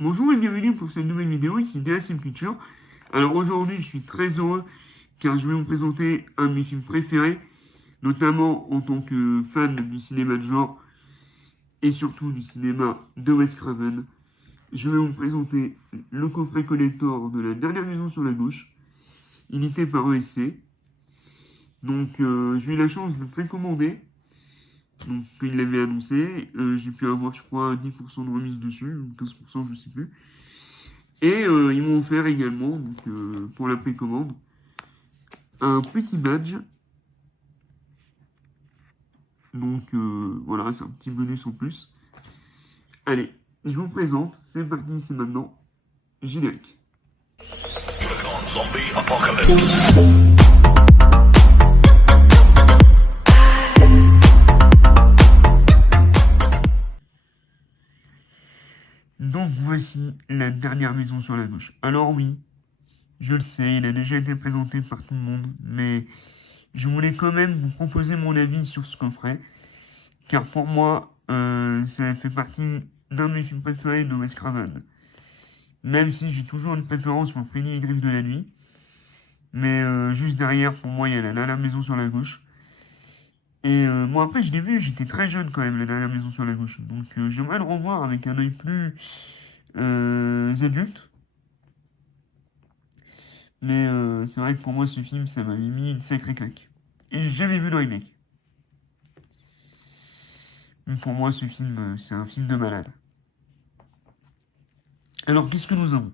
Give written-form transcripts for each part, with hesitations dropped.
Bonjour et bienvenue pour cette nouvelle vidéo, ici DSM Culture. Alors aujourd'hui, je suis très heureux car je vais vous présenter un de mes films préférés, notamment en tant que fan du cinéma de genre et surtout du cinéma de Wes Craven. Je vais vous présenter le coffret collector de La Dernière Maison sur la Gauche, édité par ESC. Donc j'ai eu la chance de le précommander, donc il l'avait annoncé. J'ai pu avoir, je crois, 10% de remise dessus, ou 15%, je sais plus. Et ils m'ont offert également, donc, pour la précommande, un petit badge. Donc voilà, c'est un petit bonus en plus. Allez, je vous présente, c'est parti, c'est maintenant, générique. Zombie apocalypse. Donc voici La Dernière Maison sur la Gauche. Alors oui, je le sais, il a déjà été présenté par tout le monde, mais je voulais quand même vous proposer mon avis sur ce coffret, car pour moi, ça fait partie d'un de mes films préférés de Wes Craven. Même si j'ai toujours une préférence pour Freddy et Griffes de la Nuit. Mais juste derrière, pour moi, il y a La Dernière Maison sur la Gauche. Et moi, après, je l'ai vu, j'étais très jeune quand même, La Dernière Maison sur la Gauche. Donc j'aimerais le revoir avec un œil plus adulte. Mais c'est vrai que pour moi, ce film, ça m'avait mis une sacrée claque. Et j'ai jamais vu le remake. Mais pour moi, ce film, c'est un film de malade. Alors, qu'est-ce que nous avons?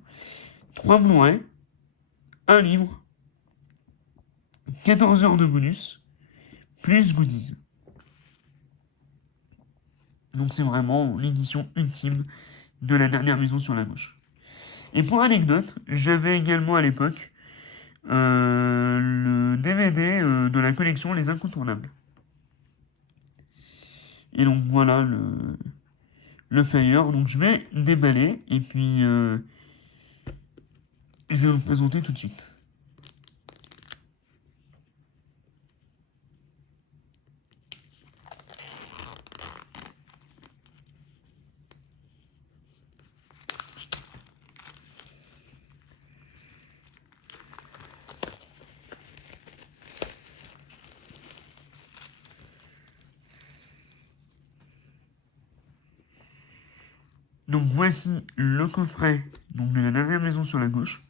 3 Blu-ray, un livre, 14 heures de bonus, plus goodies. Donc c'est vraiment l'édition ultime de La Dernière Maison sur la Gauche. Et pour anecdote, j'avais également à l'époque le DVD de la collection Les Incontournables. Et donc voilà le Fire. Donc je vais déballer et puis je vais vous le présenter tout de suite. Donc voici le coffret donc, de La Dernière Maison sur la Gauche.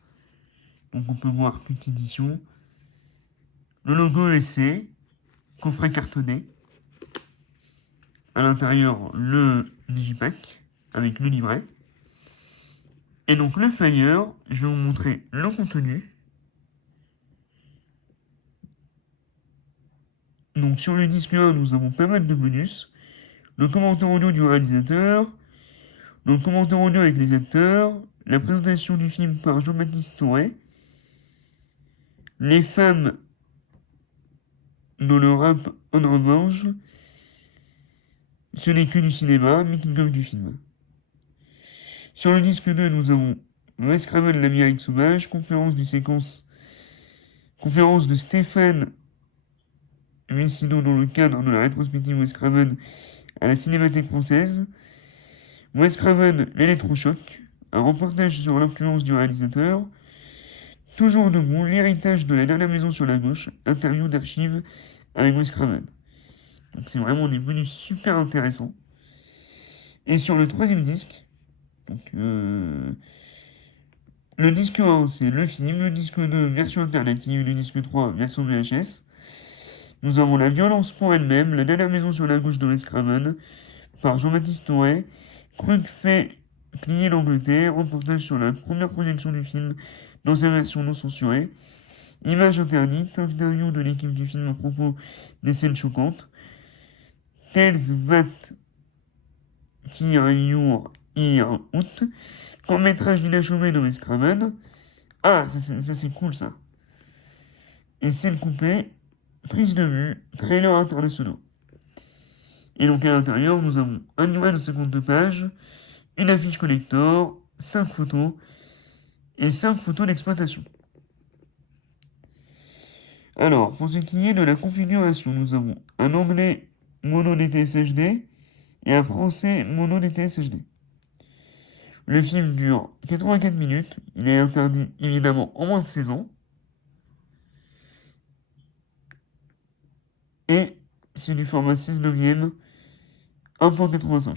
Donc on peut voir petite édition. Le logo ESC, coffret cartonné. À l'intérieur, le digipack avec le livret. Et donc le Fire, je vais vous montrer le contenu. Donc sur le disque 1, nous avons pas mal de bonus. Le commentaire audio du réalisateur, le commentaire audio avec les acteurs, la présentation du film par Jean-Baptiste Touré, les femmes dans le rap en revanche, ce n'est que du cinéma, making-of du film. Sur le disque 2, nous avons Wes Craven, l'Amérique sauvage, conférence de Stéphane Messino dans le cadre de la rétrospective Wes Craven à la Cinémathèque française. Wes Craven, l'électrochoc, un reportage sur l'influence du réalisateur. Toujours debout, l'héritage de La Dernière Maison sur la Gauche, interview d'archives avec Wes Craven. Donc c'est vraiment des bonus super intéressants. Et sur le troisième disque, donc, le disque 1 c'est le film, le disque 2 version alternative, le disque 3 version VHS. Nous avons La violence pour elle-même, La Dernière Maison sur la Gauche de Wes Craven, par Jean-Baptiste Touré, Krug fait plier l'Angleterre, reportage sur la première projection du film dans sa version non censurée, images interdites, interview de l'équipe du film à propos des scènes choquantes, Tales That Tear Your Ear Out, court-métrage du Chaumet de Wes Craven. Ah, ça c'est cool ça. Et scène coupée, prise de vue, trailer internationaux. Et donc à l'intérieur, nous avons un livret de 52 pages, une affiche collector, 5 photos et 5 photos d'exploitation. Alors, pour ce qui est de la configuration, nous avons un anglais mono DTS HD et un français mono DTS HD. Le film dure 84 minutes. Il est interdit évidemment en moins de 16 ans. Et c'est du format 6 neuvième, 1.85.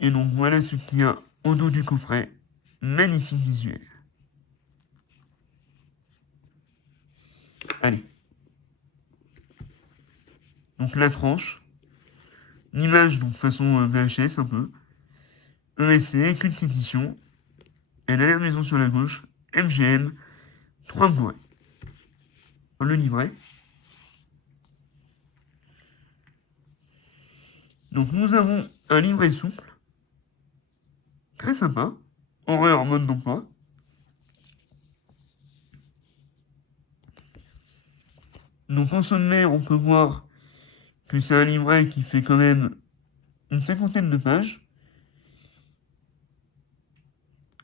Et donc voilà ce qu'il y a au dos du coffret. Magnifique visuel. Allez. Donc la tranche. L'image, donc façon VHS un peu. ESC, culte édition. Et la maison sur la gauche. MGM, 3 Blu-ray. Le livret. Donc nous avons un livret souple. Très sympa. Horreur mode d'emploi. Donc en sommaire, on peut voir que c'est un livret qui fait quand même une cinquantaine de pages,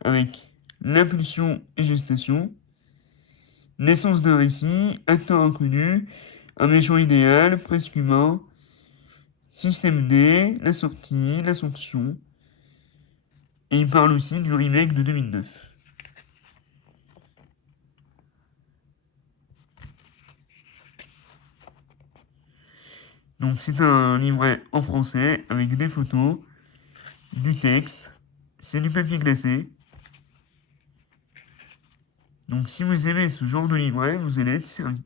avec l'impulsion et gestation, naissance d'un récit, acteur inconnu, un méchant idéal, presque humain, système D, la sortie, l'ascension, et il parle aussi du remake de 2009. Donc c'est un livret en français avec des photos, du texte, c'est du papier glacé. Donc si vous aimez ce genre de livret, vous allez être servi.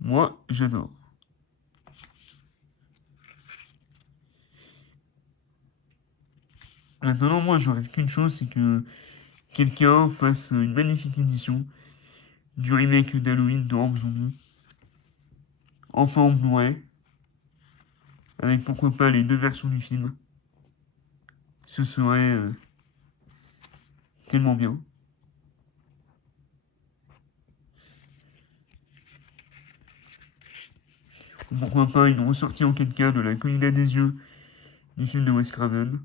Moi, j'adore. Maintenant, moi, je rêve qu'une chose, c'est que quelqu'un fasse une magnifique édition du remake d'Halloween de Rob Zombie, enfin en Blu-ray, avec pourquoi pas les deux versions du film. Ce serait tellement bien. Ou pourquoi pas une ressortie en 4K de La Colline des yeux du film de Wes Craven.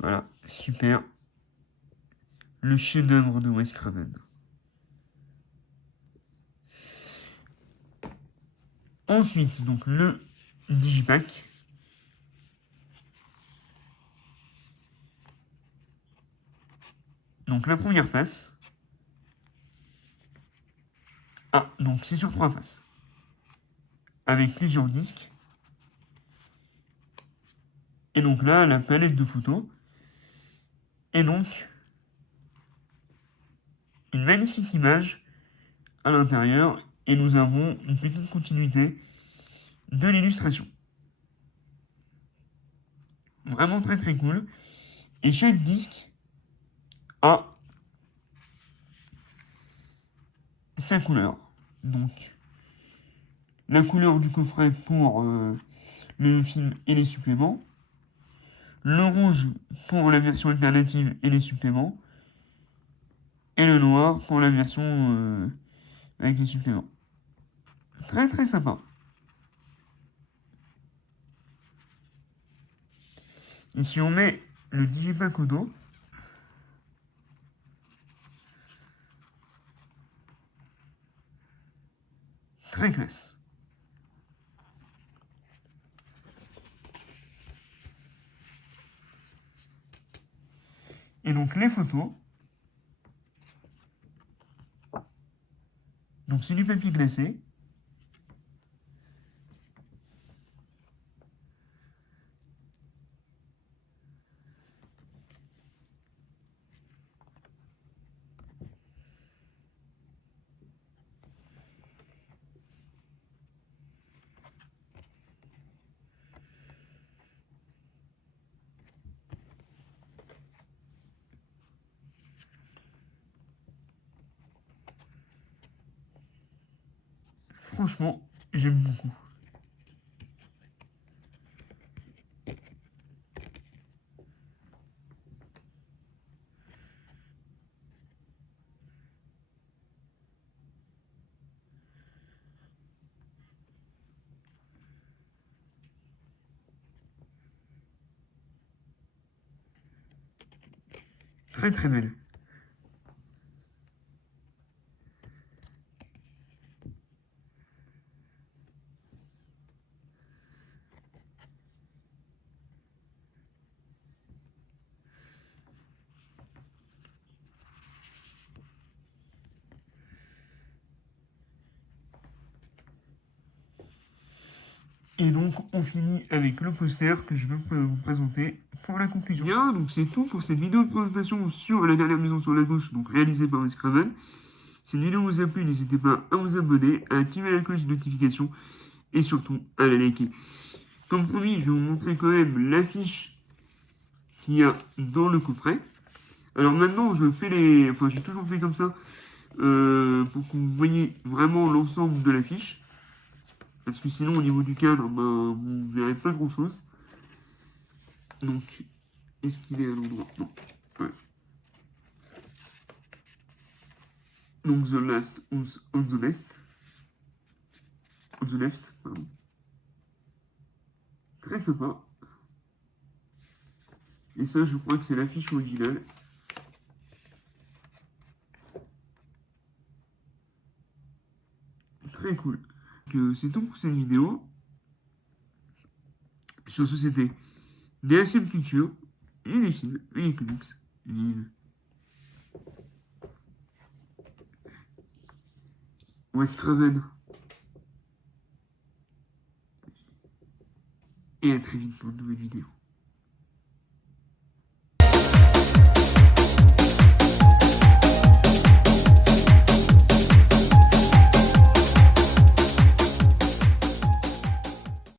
Voilà, super. Le chef-d'œuvre de Wes Craven. Ensuite, donc le Digipack. Donc la première face. Ah, donc c'est sur 3 faces. Avec plusieurs disques. Et donc là, la palette de photos. Et donc, une magnifique image à l'intérieur. Et nous avons une petite continuité de l'illustration. Vraiment très très cool. Et chaque disque a sa couleur. Donc, la couleur du coffret pour le film et les suppléments. Le rouge pour la version alternative et les suppléments. Et le noir pour la version avec les suppléments. Très très sympa. Et si on met le Digipack au dos, très classe. Et donc les photos, donc c'est du papier glacé. Franchement, j'aime beaucoup. Très très belle. Et donc, on finit avec le poster que je vais vous présenter pour la conclusion. Bien, donc c'est tout pour cette vidéo de présentation sur la dernière maison sur la gauche, donc réalisée par Wes Craven. Si cette vidéo vous a plu, n'hésitez pas à vous abonner, à activer la cloche de notification et surtout à la liker. Comme promis, je vais vous montrer quand même l'affiche qu'il y a dans le coffret. Alors maintenant, j'ai toujours fait comme ça pour que vous voyez vraiment l'ensemble de l'affiche. Parce que sinon, au niveau du cadre, ben, vous ne verrez pas grand-chose. Donc, est-ce qu'il est à l'endroit? Non. Ouais. Donc, The Last House on the Left. On the Left, pardon. Très sympa. Et ça, je crois que c'est l'affiche originale. Très cool. Donc, c'est tout pour cette vidéo. Sur ce, c'était DSM Culture, et les films, et les comics. Vive Wes Craven. Et à très vite pour une nouvelle vidéo.